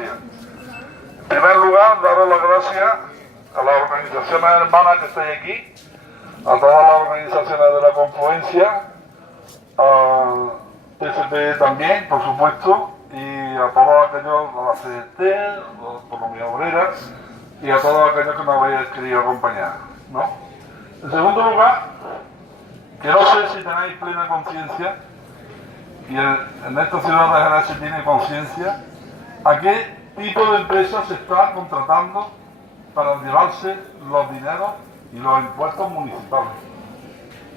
Andalucía. En primer lugar, daros las gracias a las organizaciones hermanas que estáis aquí, a todas las organizaciones de la confluencia, al PSP también, por supuesto, y a todos aquellos, a la CDT, a la Autonomía Obrera, y a todos aquellos que nos habéis querido acompañar, ¿no? En segundo lugar, que no sé si tenéis plena conciencia, y en esta ciudad de Jerez se tiene conciencia, a qué tipo de empresas se está contratando para llevarse los dineros y los impuestos municipales,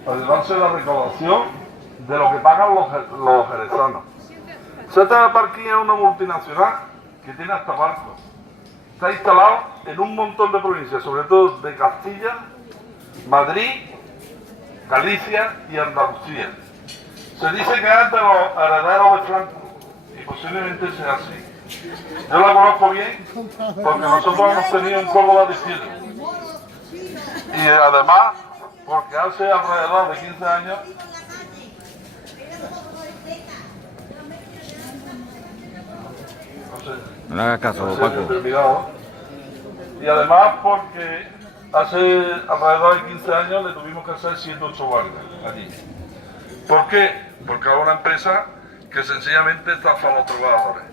para llevarse la recaudación de lo que pagan los jerezanos. ZF Parking es una multinacional que tiene hasta barcos. Está instalado en un montón de provincias, sobre todo de Castilla, Madrid, Galicia y Andalucía. Se dice que es de los herederos de Franco, y posiblemente sea así. Yo la conozco bien porque nosotros hemos tenido en Córdoba distinto. Y además, porque hace alrededor de 15 años no le hagas caso, Paco. Y además porque hace alrededor de 15 años le tuvimos que hacer 7 o 8 guardias allí. ¿Por qué? Porque es una empresa que sencillamente estafa a los trabajadores.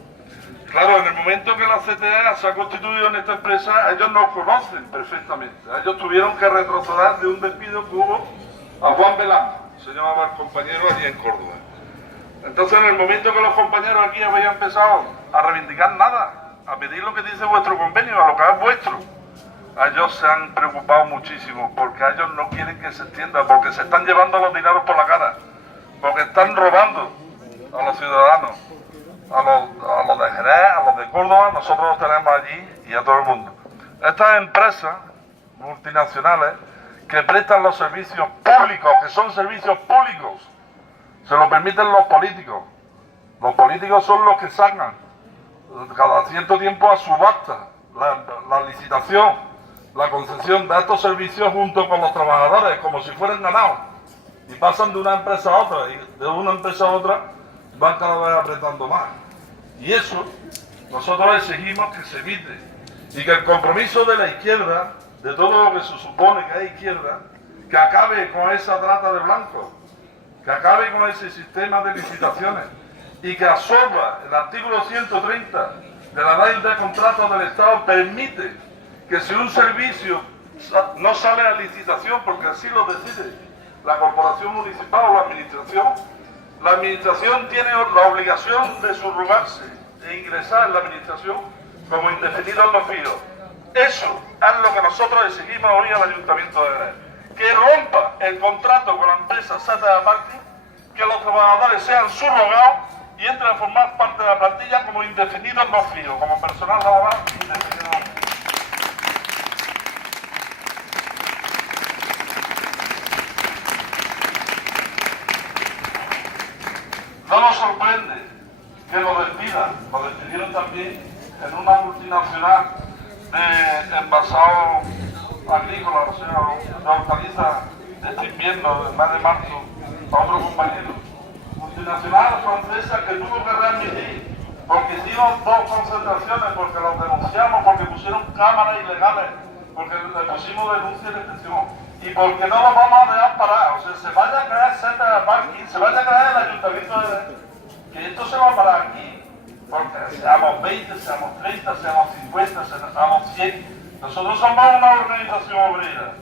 Claro, en el momento que la CTA se ha constituido en esta empresa, ellos nos conocen perfectamente. Ellos tuvieron que retroceder de un despido que hubo a Juan Velasco, se llamaba el compañero allí en Córdoba. Entonces, en el momento que los compañeros aquí habían empezado a reivindicar nada, a pedir lo que dice vuestro convenio, a lo que es vuestro, ellos se han preocupado muchísimo, porque ellos no quieren que se extienda, porque se están llevando los dineros por la cara, porque están robando a los ciudadanos, a los de Jerez, a los de Córdoba, nosotros los tenemos allí y a todo el mundo. Estas empresas multinacionales que prestan los servicios públicos, que son servicios públicos, se lo permiten los políticos. Los políticos son los que sacan cada cierto tiempo a subasta la licitación, la concesión de estos servicios junto con los trabajadores, como si fueran ganados. Y pasan de una empresa a otra, y de una empresa a otra van cada vez apretando más. Y eso nosotros exigimos que se evite. Y que el compromiso de la izquierda, de todo lo que se supone que es izquierda, que acabe con esa trata de blancos, que acabe con ese sistema de licitaciones y que absorba el artículo 130 de la ley de contratos del Estado, permite que si un servicio no sale a licitación, porque así lo decide la corporación municipal o la administración tiene la obligación de subrogarse e ingresar en la administración como indefinido en los fijos. Eso es lo que nosotros exigimos hoy al Ayuntamiento de Jerez, que rompa el contrato con la empresa ZF Parking, que los trabajadores sean subrogados y entren a formar parte de la plantilla como indefinidos no fijos, como personal laboral indefinido no fijo. No nos sorprende que lo despidan, lo despidieron también en una multinacional de envasado agrícola, o sea, de hortalizas este invierno, del mes de marzo, a otro compañero. Multinacional francesa que tuvo que readmitir porque hicieron 2 concentraciones, porque los denunciamos, porque pusieron cámaras ilegales, porque le pusimos denuncia de excepción. Y porque no lo vamos a dejar parar, o sea, se vaya a crear ZF Parking, se vaya a crear el Ayuntamiento de... que esto se va a parar aquí, porque seamos 20, seamos 30, seamos 50, seamos 100, nosotros somos una organización obrera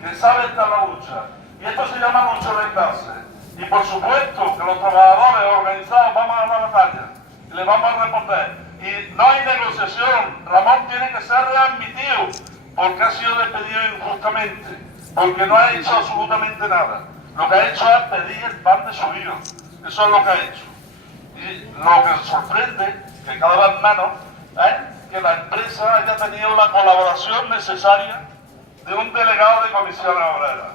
que sabe estar en la lucha, y esto se llama lucha de clase, y por supuesto que los trabajadores organizados vamos a dar la batalla, y le vamos a responder, y no hay negociación, Ramón tiene que ser readmitido, porque ha sido despedido injustamente, porque no ha hecho absolutamente nada. Lo que ha hecho es pedir el pan de su hijo. Eso es lo que ha hecho. Y lo que sorprende, que cada vez menos, es que la empresa haya tenido la colaboración necesaria de un delegado de comisiones obreras.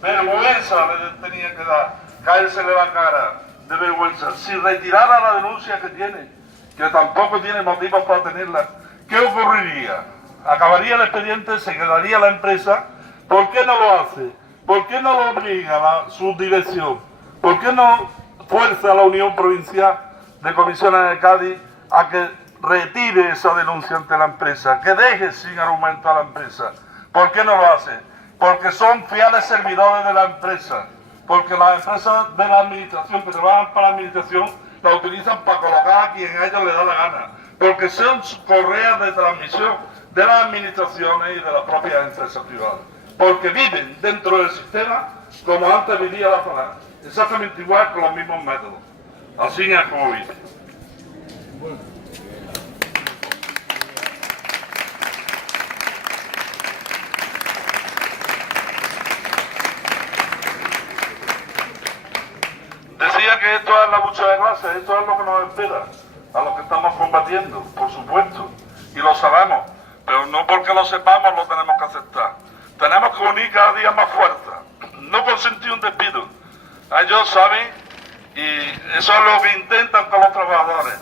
Vergüenza le tenía que dar, caérsele la cara de vergüenza. Si retirara la denuncia que tiene, que tampoco tiene motivos para tenerla, ¿qué ocurriría? Acabaría el expediente, se quedaría la empresa. ¿Por qué no lo hace? ¿Por qué no lo obliga a su dirección? ¿Por qué no fuerza a la Unión Provincial de Comisiones de Cádiz a que retire esa denuncia ante la empresa, que deje sin argumento a la empresa. ¿Por qué no lo hace? Porque son fieles servidores de la empresa, porque las empresas de la administración, que trabajan para la administración, la utilizan para colocar a quien a ellos les da la gana, porque son correas de transmisión de las administraciones y de las propias empresas privadas, porque viven dentro del sistema como antes vivía la zona, exactamente igual con los mismos métodos. Así es como vive. Decía que esto es la lucha de clases, esto es lo que nos espera, a los que estamos combatiendo, por supuesto, y lo sabemos, pero no porque lo sepamos lo tenemos que aceptar. Tenemos que unir cada día más fuerza, no consentir un despido. Ellos saben, y eso es lo que intentan con los trabajadores.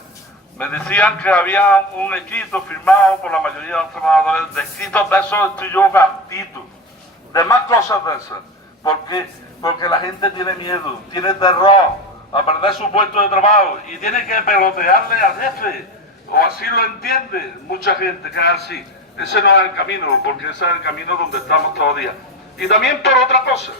Me decían que había un escrito firmado por la mayoría de los trabajadores, de escritos de esos estoy yo hartito, de más cosas de esas. ¿Por qué? Porque la gente tiene miedo, tiene terror a perder su puesto de trabajo y tiene que pelotearle al jefe, o así lo entiende mucha gente, que es así. Ese no es el camino, porque ese es el camino donde estamos todavía. Y también por otra cosa,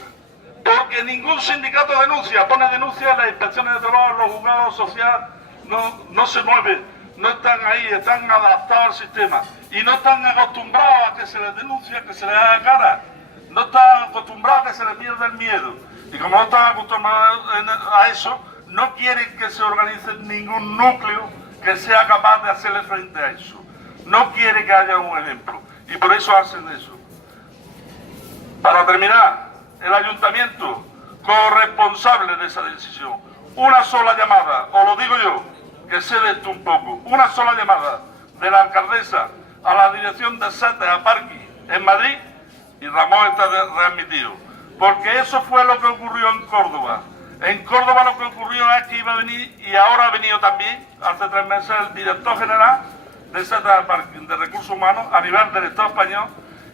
porque ningún sindicato denuncia, pone denuncia en las inspecciones de trabajo, los juzgados sociales, no se mueven, no están ahí, están adaptados al sistema y no están acostumbrados a que se les denuncie, a que se les haga cara. No están acostumbrados a que se les pierda el miedo. Y como no están acostumbrados a eso, no quieren que se organice ningún núcleo que sea capaz de hacerle frente a eso. No quiere que haya un ejemplo. Y por eso hacen eso. Para terminar, el ayuntamiento corresponsable de esa decisión. Una sola llamada, os lo digo yo, que sé de esto un poco, una sola llamada de la alcaldesa a la dirección de SETE a Parqui en Madrid, y Ramón está readmitido, porque eso fue lo que ocurrió en Córdoba. En Córdoba lo que ocurrió es que iba a venir, y ahora ha venido también, hace 3 meses, el director general de SETA de Recursos Humanos, a nivel del Estado español,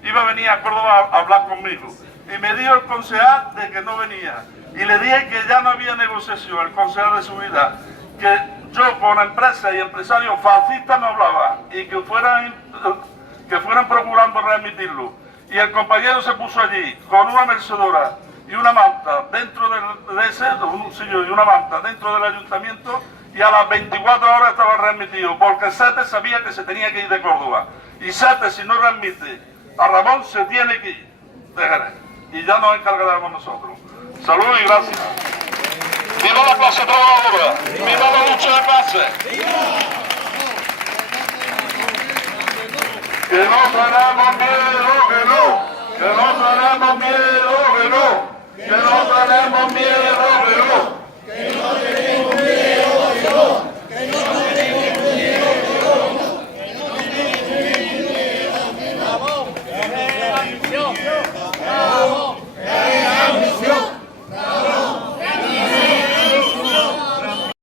iba a venir a Córdoba a hablar conmigo. Y me dijo el concejal de que no venía. Y le dije que ya no había negociación, el concejal de Seguridad, que yo con empresas y empresarios fascistas no hablaba, y que fueran procurando readmitirlo. Y el compañero se puso allí con una mecedora y una manta dentro de ese, un sillo y una manta dentro del ayuntamiento, y a las 24 horas estaba readmitido, porque SETE sabía que se tenía que ir de Córdoba. Y SETE, si no readmite a Ramón, se tiene que ir de Jerez. Y ya nos encargaremos nosotros. Salud y gracias. ¡Viva la clase trabajadora! ¡Viva la lucha de clase! ¡Que no tenemos miedo!